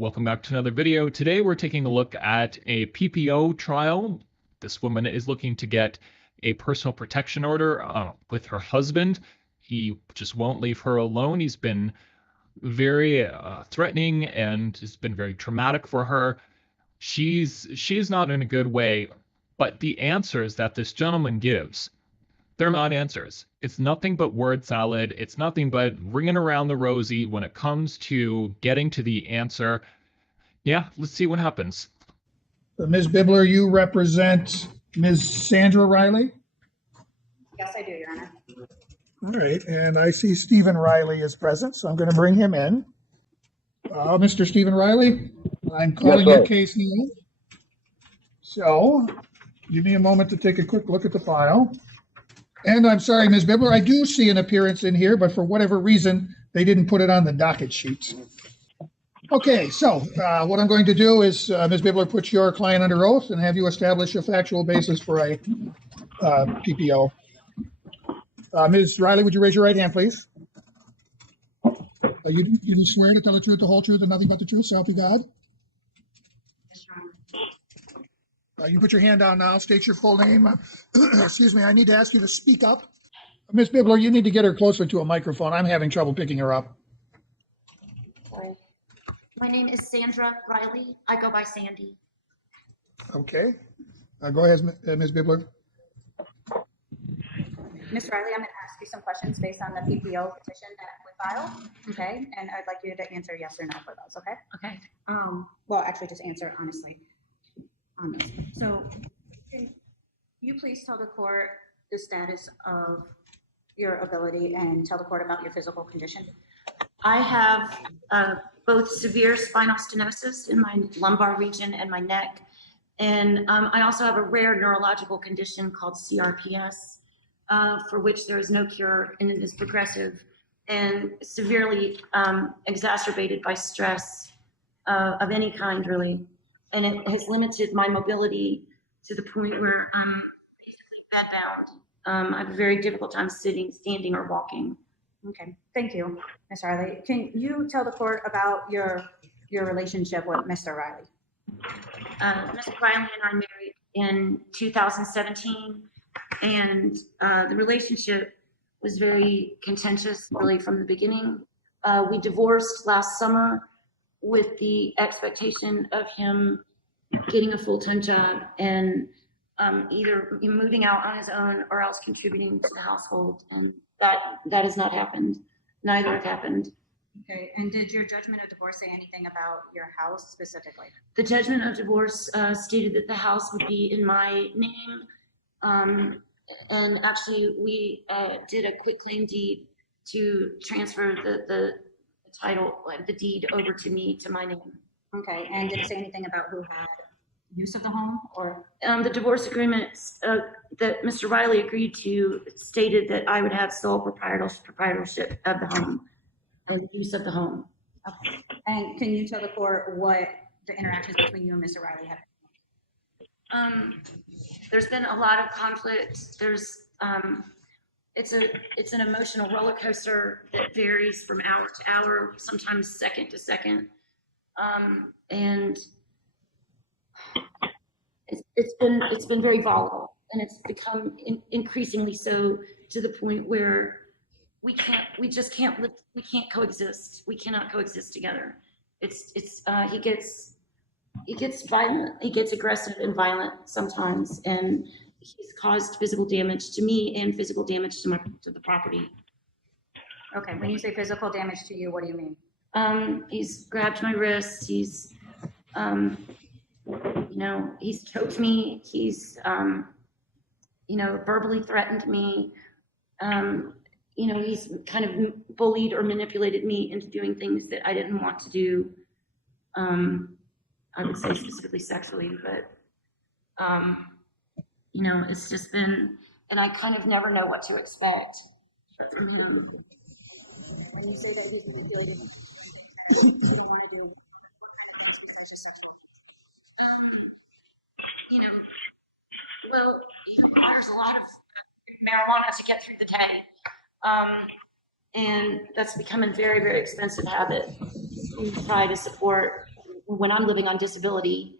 Welcome back to another video. Today we're taking a look at a PPO trial. This woman is looking to get a personal protection order with her husband. He just won't leave her alone. He's been very threatening and has been very traumatic for her. She's not in a good way, but the answers that this gentleman gives, they're not answers. It's nothing but word salad. It's nothing but ringing around the rosy when it comes to getting to the answer. Yeah, let's see what happens. Ms. Bibler, you represent Ms. Sandra Riley? Yes, I do, Your Honor. All right, and I see Stephen Riley is present, so I'm going to bring him in. Mr. Stephen Riley, I'm calling your case now. So, give me a moment to take a quick look at the file. And I'm sorry, Ms. Bibler, I do see an appearance in here, but for whatever reason, they didn't put it on the docket sheet. Okay, so what I'm going to do is, Ms. Bibler, put your client under oath and have you establish a factual basis for a PPO. Ms. Riley, would you raise your right hand, please? You do swear to tell the truth, the whole truth, and nothing but the truth, so help you God? Yes, Your Honor. You put your hand down now, state your full name. Excuse me, I need to ask you to speak up. Ms. Bibler, you need to get her closer to a microphone. I'm having trouble picking her up. Sorry. My name is Sandra Riley. I go by Sandy. Okay. Go ahead, Ms. Bibler. Ms. Riley, I'm going to ask you some questions based on the PPO petition that we filed, okay? And I'd like you to answer yes or no for those, okay? Okay. Well, actually, just answer honestly on this. So, can you please tell the court the status of your ability and tell the court about your physical condition? I have both severe spinal stenosis in my lumbar region and my neck. And I also have a rare neurological condition called CRPS, for which there is no cure and it is progressive and severely exacerbated by stress of any kind, really. And it has limited my mobility to the point where I'm basically bedbound. I have a very difficult time sitting, standing, or walking. Okay, thank you, Ms. Riley. Can you tell the court about your relationship with Mr. Riley? Mr. Riley and I married in 2017, and the relationship was very contentious, really, from the beginning. We divorced last summer with the expectation of him getting a full-time job and either moving out on his own or else contributing to the household, and that has not happened. Neither have happened. Okay, and did your judgment of divorce say anything about your house specifically? The judgment of divorce stated that the house would be in my name, and actually we did a quitclaim deed to transfer the title, the deed, over to me, to my name. Okay, and did it say anything about who had use of the home, or? The divorce agreement that Mr. Riley agreed to stated that I would have sole proprietorship of the home and use of the home. Okay. And can you tell the court what the interactions between you and Mr. Riley have been? There's been a lot of conflict. There's it's an emotional roller coaster that varies from hour to hour, sometimes second to second, and it's been very volatile, and it's become increasingly so, to the point where we can't coexist. We cannot coexist together. He gets violent. He gets aggressive and violent sometimes, and he's caused physical damage to me and physical damage to the property. Okay, when you say physical damage to you, what do you mean? He's grabbed my wrists. He's he's choked me. He's verbally threatened me. He's kind of bullied or manipulated me into doing things that I didn't want to do. I would say specifically sexually, but it's just been, and I kind of never know what to expect from him. When you say that he's manipulated, what you don't want to do, what kind of things besides just sexual? He requires a lot of marijuana to get through the day. And that's become a very, very expensive habit to try to support when I'm living on disability.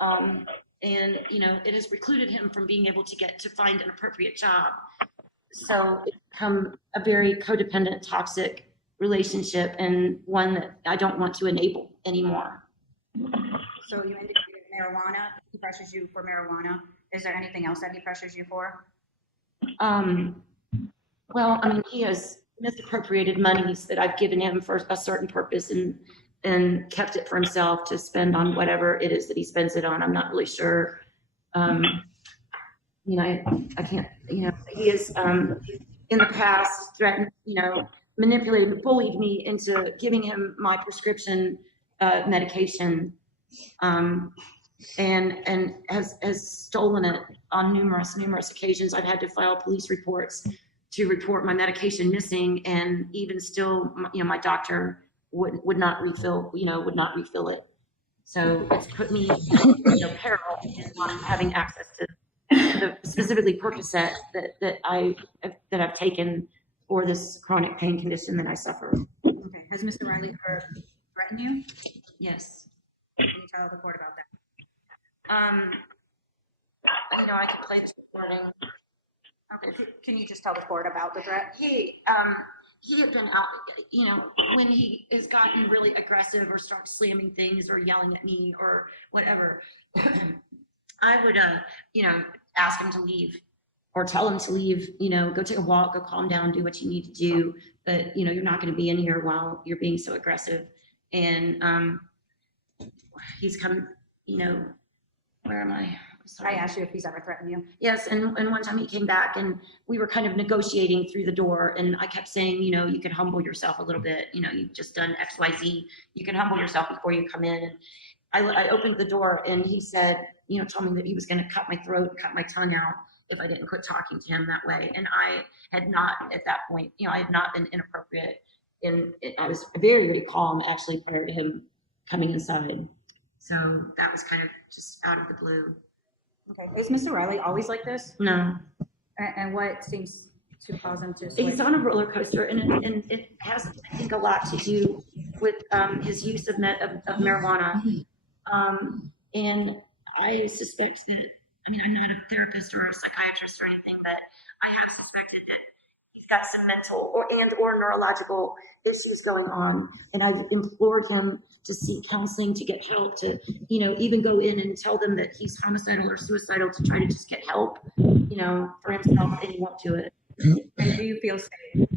And, you know, it has precluded him from being able to find an appropriate job. So it's become a very codependent, toxic relationship, and one that I don't want to enable anymore. So you indicated marijuana. He pressures you for marijuana. Is there anything else that he pressures you for? Well, I mean, he has misappropriated monies that I've given him for a certain purpose and kept it for himself to spend on whatever it is that he spends it on. I'm not really sure. You know, I can't, you know, he is in the past threatened, you know, manipulated, bullied me into giving him my prescription medication, and has stolen it on numerous occasions. I've had to file police reports to report my medication missing, and even still, you know, my doctor would not refill it. So it's put me in, you know, peril in not having access to the specifically Percocet that I've taken for this chronic pain condition that I suffer. Okay. Has Mr. Riley ever threatened you? Yes. Can you tell the court about that? You know, I can play this recording. Okay. Can you just tell the court about the threat? He had been out, you know, when he has gotten really aggressive or starts slamming things or yelling at me or whatever, I would, you know, ask him to leave or tell him to leave, you know, go take a walk, go calm down, do what you need to do. But, you know, you're not going to be in here while you're being so aggressive. And he's come, you know, where am I? I asked you if he's ever threatened you. Yes, and one time he came back and we were kind of negotiating through the door, and I kept saying, you know, you can humble yourself a little bit. You know, you've just done X, Y, Z. You can humble yourself before you come in. And I opened the door, and he said, you know, told me that he was going to cut my throat, cut my tongue out if I didn't quit talking to him that way. And I had not, at that point, you know, I had not been inappropriate. And I was very, very calm actually prior to him coming inside. So that was kind of just out of the blue. Okay. Is Mr. Riley always like this? No. And what seems to cause him to switch? He's on a roller coaster, and it has, I think, a lot to do with his use of marijuana. And I suspect that, I mean, I'm not a therapist or a psychiatrist or anything, but I have suspected that he's got some mental or neurological issues going on. And I've implored him to seek counseling, to get help, to, you know, even go in and tell them that he's homicidal or suicidal, to try to just get help, you know, for himself, and he won't do it. And do you feel safe?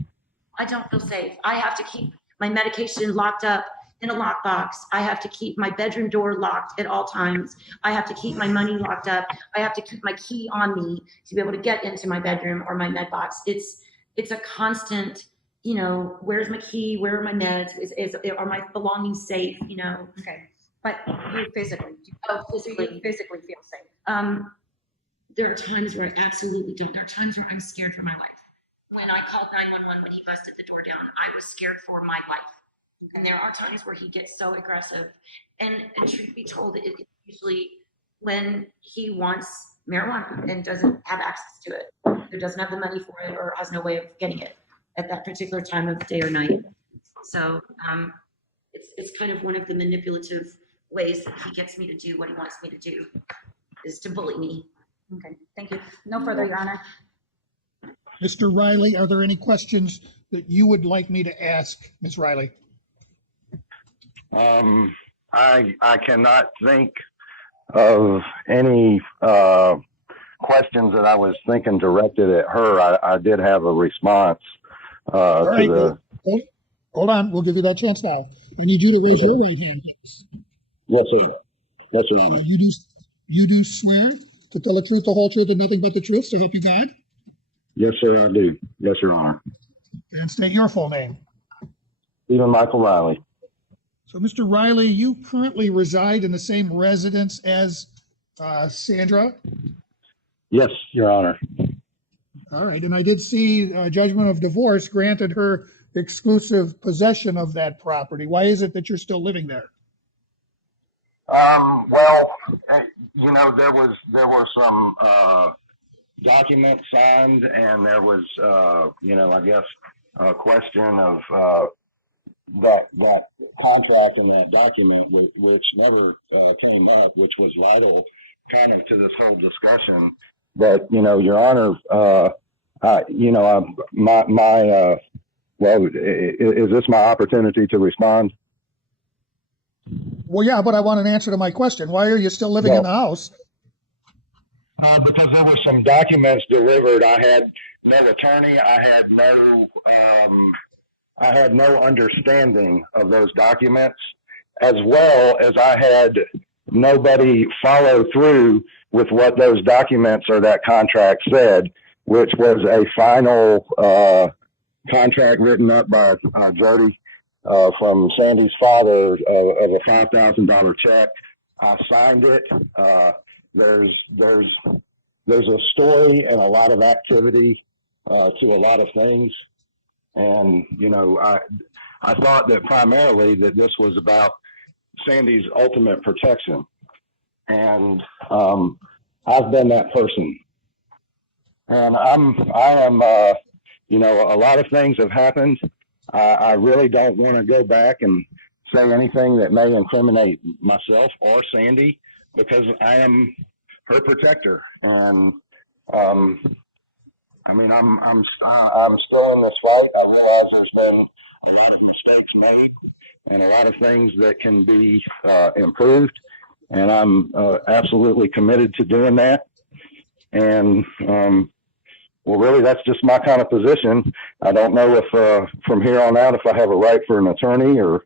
I don't feel safe. I have to keep my medication locked up in a lockbox. I have to keep my bedroom door locked at all times. I have to keep my money locked up. I have to keep my key on me to be able to get into my bedroom or my med box. It's a constant, you know, where's my key? Where are my meds? Are my belongings safe? You know? Okay. But you physically, physically. do you physically feel safe? There are times where I absolutely don't. There are times where I'm scared for my life. When I called 911 when he busted the door down, I was scared for my life. Okay. And there are times where he gets so aggressive. And truth be told, it's usually when he wants marijuana and doesn't have access to it, or doesn't have the money for it, or has no way of getting it at that particular time of day or night. So it's kind of one of the manipulative ways that he gets me to do what he wants me to do, is to bully me. Okay, thank you. No further, Your Honor. Mr. Riley, are there any questions that you would like me to ask Ms. Riley? I cannot think of any questions that I was thinking directed at her. I did have a response All right. to the. Hold on, we'll give you that chance now. I need you to raise your right hand, please. Yes, sir. Yes, sir. You do swear to tell the truth, the whole truth, and nothing but the truth, so help you God? Yes, sir, I do. Yes, Your Honor. And state your full name. Stephen Michael Riley. So, Mr. Riley, you currently reside in the same residence as Sandra? Yes, Your Honor. All right, and I did see a judgment of divorce granted her exclusive possession of that property. Why is it that you're still living there? Well, you know, there were some documents signed, and there was, you know, I guess a question of that contract and that document, which never came up, which was vital kind of to this whole discussion. But Your Honor, well, is this my opportunity to respond? Well, yeah, but I want an answer to my question. Why are you still living in the house? Because there were some documents delivered. I had no attorney. I had no understanding of those documents, as well as I had nobody follow through with what those documents or that contract said, which was a final contract written up by Jody from Sandy's father of a $5,000 check. I signed it. There's a story and a lot of activity to a lot of things, and I thought that primarily that this was about Sandy's ultimate protection, and I've been that person, and I am a lot of things have happened. I really don't want to go back and say anything that may incriminate myself or Sandy, because I am her protector, and I'm still in this fight. I realize there's been a lot of mistakes made and a lot of things that can be improved, and I'm absolutely committed to doing that. And well, really, that's just my kind of position. I don't know if from here on out, if I have a right for an attorney or,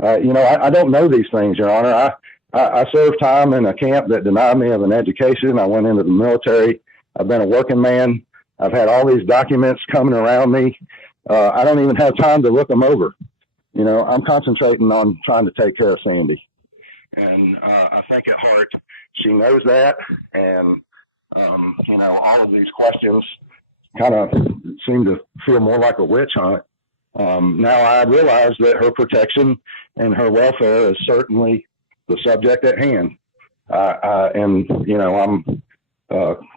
I don't know these things, Your Honor. I served time in a camp that denied me of an education. I went into the military. I've been a working man. I've had all these documents coming around me. I don't even have time to look them over. I'm concentrating on trying to take care of Sandy. And I think at heart, she knows that. And, all of these questions kind of seem to feel more like a witch hunt. Now I realize that her protection and her welfare is certainly the subject at hand. I'm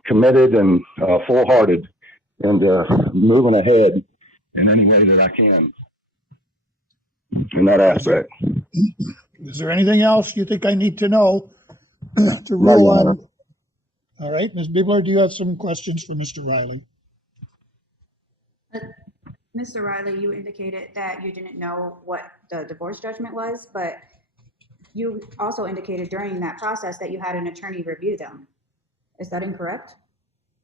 committed and full-hearted and moving ahead in any way that I can in that aspect. Is there anything else you think I need to know to roll on? All right, Ms. Bibler, do you have some questions for Mr. Riley? Mr. Riley, you indicated that you didn't know what the divorce judgment was, but you also indicated during that process that you had an attorney review them. Is that incorrect?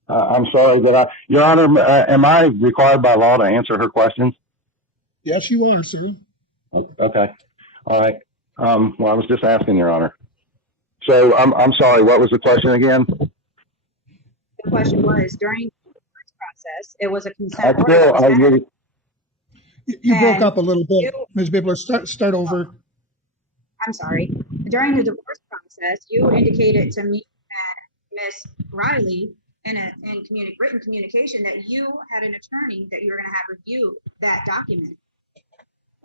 I'm sorry that Your Honor, am I required by law to answer her questions? Yes, you are, sir. Okay. All right. Well, I was just asking, Your Honor. So I'm sorry. What was the question again? The question was, during the divorce process, it was a consent order. You broke up a little bit, Ms. Bibler. Start over. I'm sorry. During the divorce process, you indicated to me and Ms. Riley in written communication that you had an attorney that you were going to have review that document.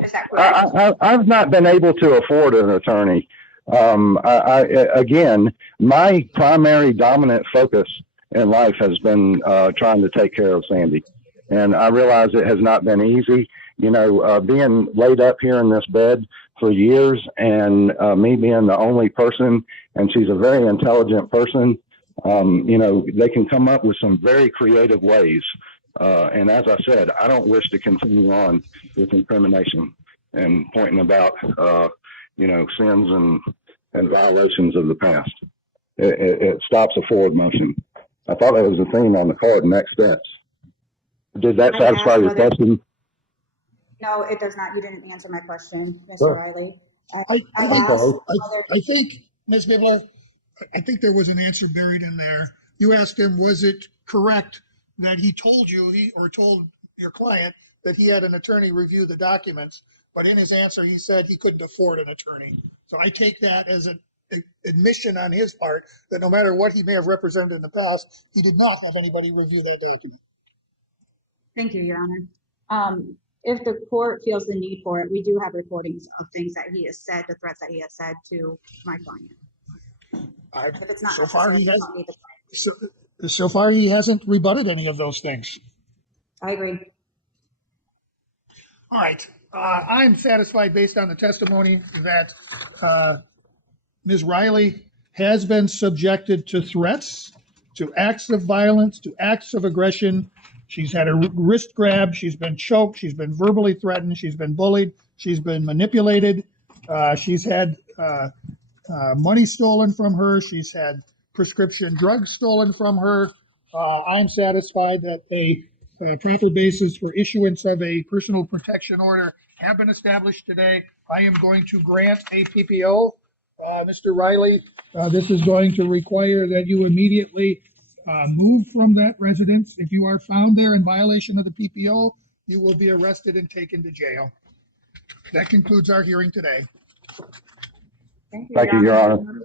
Is that correct? I've not been able to afford an attorney. Again, my primary dominant focus in life has been trying to take care of Sandy. And I realize it has not been easy. Being laid up here in this bed for years and me being the only person, and she's a very intelligent person, they can come up with some very creative ways. And as I said, I don't wish to continue on with incrimination and pointing about, sins and violations of the past. It stops a forward motion. I thought that was the theme on the card, next steps. Did that satisfy your question? No, it does not. You didn't answer my question, Mr. Riley. I think, Ms. Bibler, I think there was an answer buried in there. You asked him, was it correct that he told you, or told your client, that he had an attorney review the documents, but in his answer he said he couldn't afford an attorney. So I take that as an admission on his part that no matter what he may have represented in the past, he did not have anybody review that document. Thank you, Your Honor. If the court feels the need for it, we do have recordings of things that he has said, the threats that he has said to my client. If it's not so far he has, so far he hasn't rebutted any of those things. I agree. All right. I'm satisfied based on the testimony that Ms. Riley has been subjected to threats, to acts of violence, to acts of aggression. She's had her wrist grabbed, she's been choked, she's been verbally threatened, she's been bullied, she's been manipulated, she's had money stolen from her, she's had prescription drugs stolen from her. I'm satisfied that a proper basis for issuance of a personal protection order have been established today. I am going to grant a PPO. Mr. Riley, this is going to require that you immediately move from that residence. If you are found there in violation of the PPO, you will be arrested and taken to jail. That concludes our hearing today. Thank you, Your Honor.